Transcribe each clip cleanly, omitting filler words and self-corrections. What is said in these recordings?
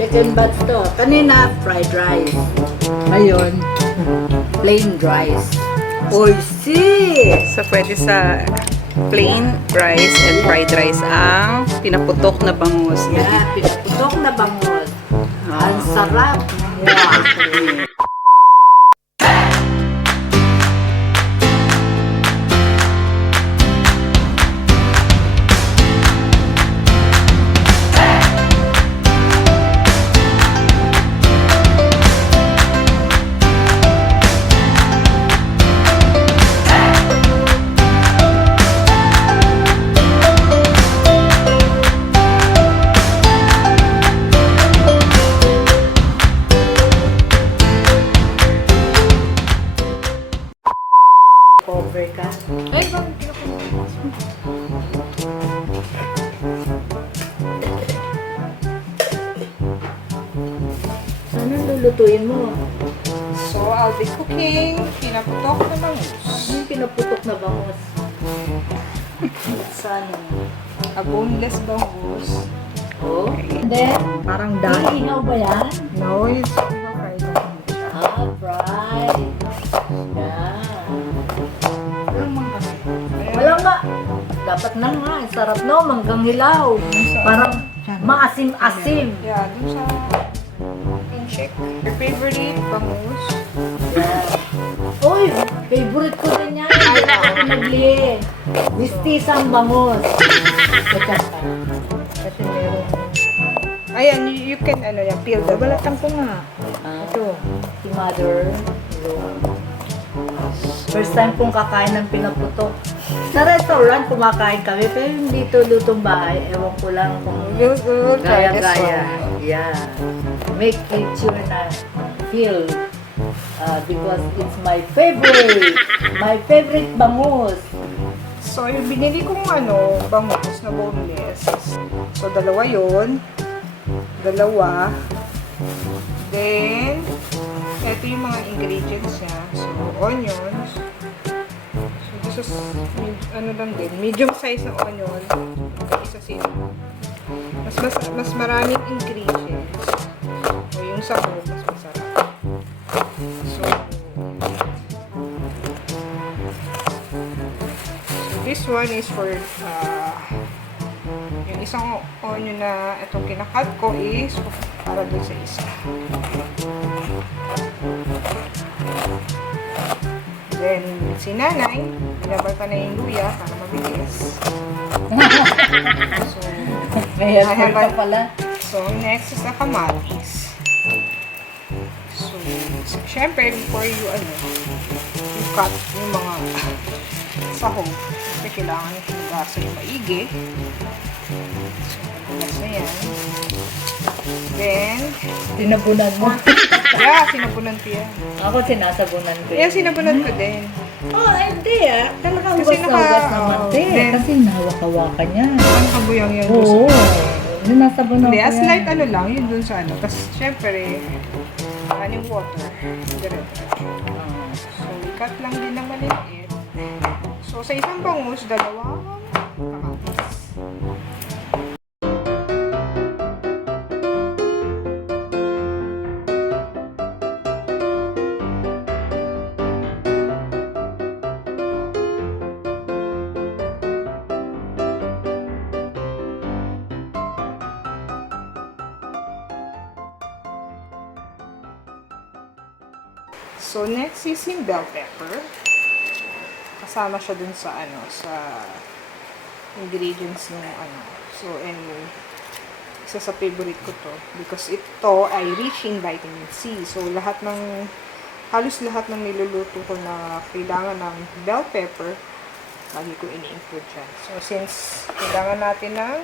Chicken butts to. Kanina, fried rice. Ngayon, plain rice. Oy, So, pwede sa plain rice and fried rice ang pinaputok na bangus. yeah, pinaputok na bangus. Ang sarap. Wow. Cover ka. Ay, bakit pinaputok? Ano lulutuin mo? So, I'll be cooking pinaputok na bangus. Ano yung pinaputok na bangus? Sana. A boneless bangus. Oh. And then, Parang dahil. ihaw ba yan? No, it's fried na siya. Ah, fried. Yeah. Walang mga kasi. Wala nga. Dapat na nga. Ang sarap no. Manggang hilaw. Parang maasim-asim. Yeah, dun sa check. Your favorite bangus? Uy, favorite ko din yan. Hindi na ako pinagli. Mistisang bangus. Kasi meron. Ayan, you can ano yan, peel the balatan ko nga. Ito, si mother. First time kong kakain ng pinaputok. Sa restaurant, kumakain kami. Pero hindi ito lutong bahay. Ewan ko lang kung We'll try this gaya-gaya. one. Yeah. Make it sure na feel. Because it's my favorite. My favorite bangus. So, yung binili kong ano, bangus na boneless. So, dalawa yun. Dalawa. Then, ito yung mga ingredients niya. So, onions. So, this is, ano lang din, medium size na onion. Isa sila. Mas maraming ingredients. O yung sahog, mas masarap. So, this one is for yung isang onion na itong kinakat ko is para dun sa isa. Then, si nanay, pinabal na yung luya para mabilis. So, Kaya ka pala. so, next is the kamatis. So, syempre, before you, you cut yung mga sahog, kasi kailangan yung hinugasan yung maigi. So, hinugas na yan. Then, Sinabunan mo. yeah, sinabunan ko yan. Ako sinasabunan ko. Yeah, sinabunan ko din. Oh, hindi ah. Talagang Kasi hugas naman oo, din. then- Kasi nahawak-hawakan niya. Ang kabuyang yan. Oo. Sinasabunan ko Hindi, as yan. light ano lang, yun dun sa ano. Tapos, syempre, yung water. Diretso. So, ikat lang din ng maliit. So, sa isang bangus, dalawang kamatis. So, next is yung bell pepper. Kasama siya dun sa ano, sa ingredients ng ano. So, and isa sa favorite ko to because ito ay rich in vitamin C. So, halos lahat ng niluluto ko na kailangan ng bell pepper, lagi ko ini-include dyan. So, since kailangan natin ng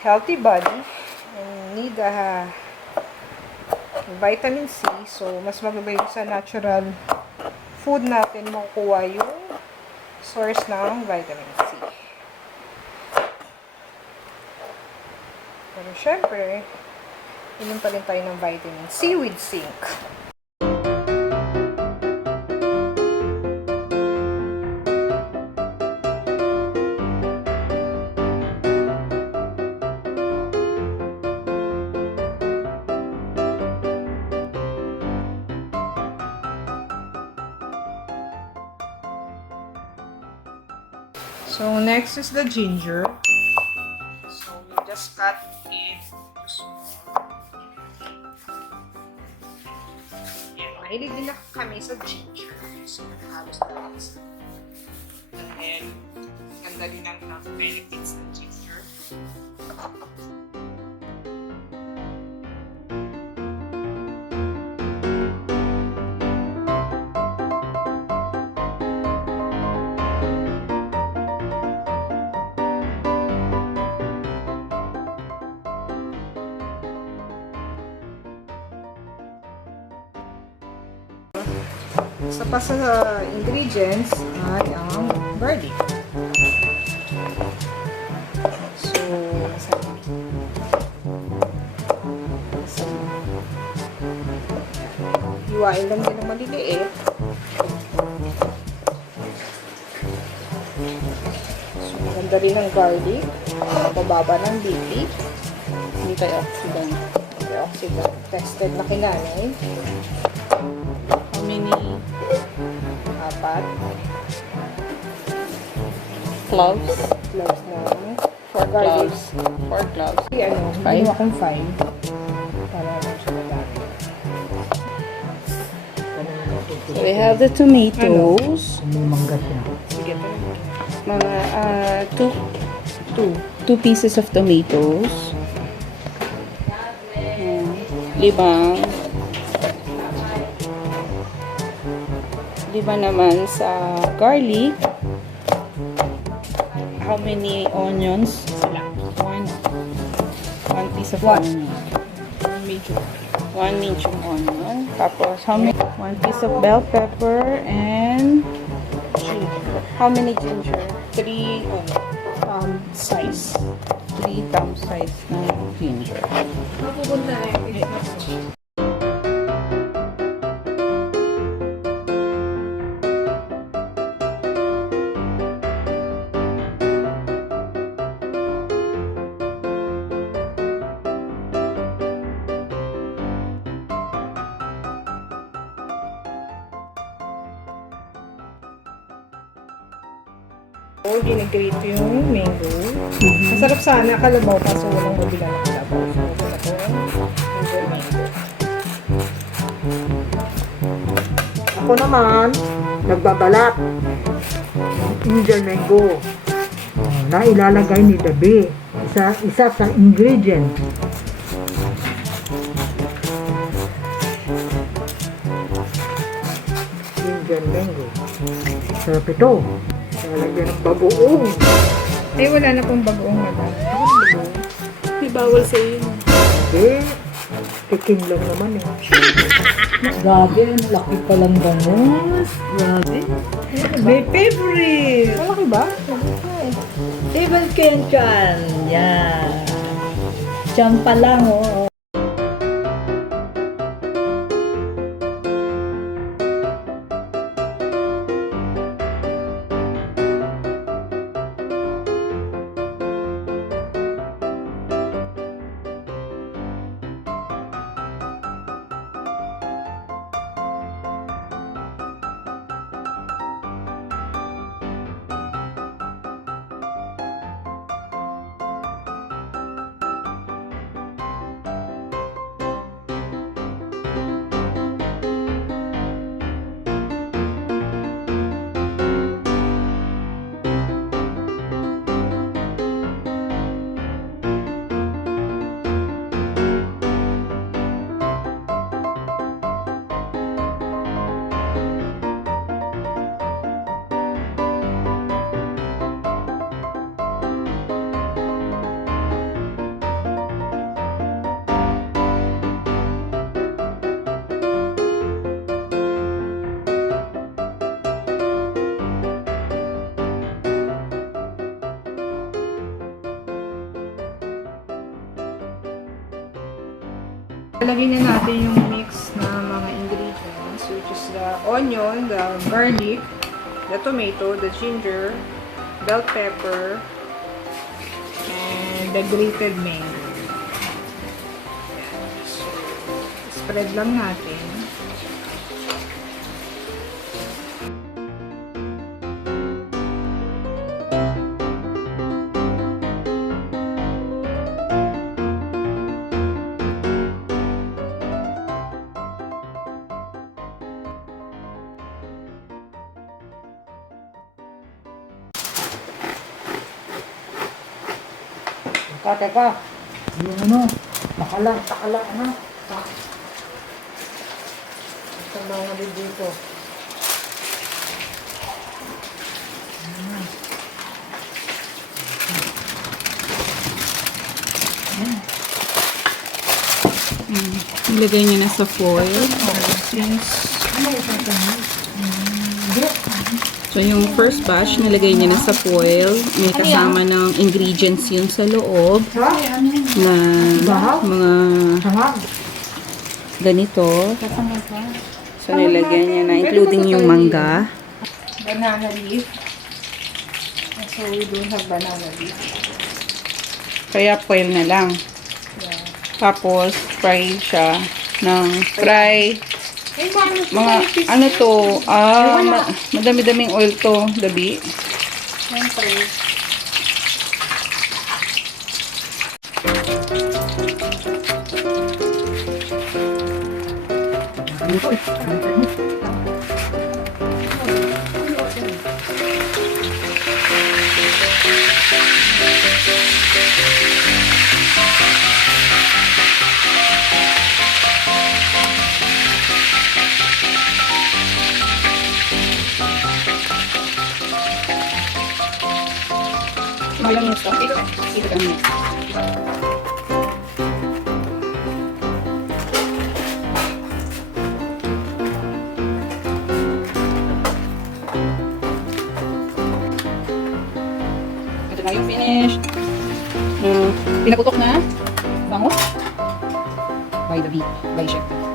healthy body and need vitamin C, so mas maganda yung sa natural food natin makukuha yung source ng vitamin C. Pero syempre, inom pa rin tayo ng vitamin C with zinc. So, next is the ginger. So, we just cut it to small. Yan, mahilig din na kami sa ginger. So, halos talaga sa. And then, ganda din ang benefits ng ginger. Isa pa sa ingredients ay ang garlic. So, hiwain lang din ng maliliit. So, maganda rin ang garlic. Mababa ng BP. Hindi tayo oxidant. Okay, oxidant. Tested na kinanay. How many? 4 Cloves. cloves na 4 garlic. cloves. 4 cloves. Ano, Five? hindi akong 5. Para naman siya madami. So we have the tomatoes. Sige pa naman. Mga 2 pieces of tomatoes. Libang. Naman sa garlic. How many onions? One piece of onion. One medium onion. Tapos, how many? 1 piece of bell pepper and how many ginger? 3 size. 3 thumb size ng ginger. Mapupunta na yung ginigrate yung mango. Masarap sana kalabaw kaso walang mabila na kalabaw. So, ito yung mango. Ako naman, nagbabalat. Indian mango. Na ilalagay ni Dhabbie. Isa sa ingredient. Indian mango. Sarap ito. Lalagyan ng bagoong. Eh, wala na pong bagoong madami. May bawal sa iyo. Eh, tikim lang naman eh. Grabe, ang laki palang bangus. Grabe. My favorite. Malaki ba? Table ko yan dyan. Yan. Dyan pa lang, oh. Lagyan na natin yung mix na mga ingredients, which is the onion, the garlic, the tomato, the ginger, bell pepper, and the grated mango. Yan. So, spread lang natin. Teka. Yung ano, takalang, ano. Isang mga dito. Ilagay niyo na sa foil. So, yung first batch, nilagay niyo na sa foil. May kasama ng ingredients yun sa loob. Na mga ganito. So, nilagyan niya na, including yung mangga. Banana leaf. So, we don't have banana leaf. Kaya foil na lang. Tapos, fry siya ng fry. Mga, ano to, madami-daming oil to, Dhabbie. Siyempre. Malang yung stock. Ito kami. Ito na yung finish. Pinaputok na. Bangus. By Dhabbie. By Chef.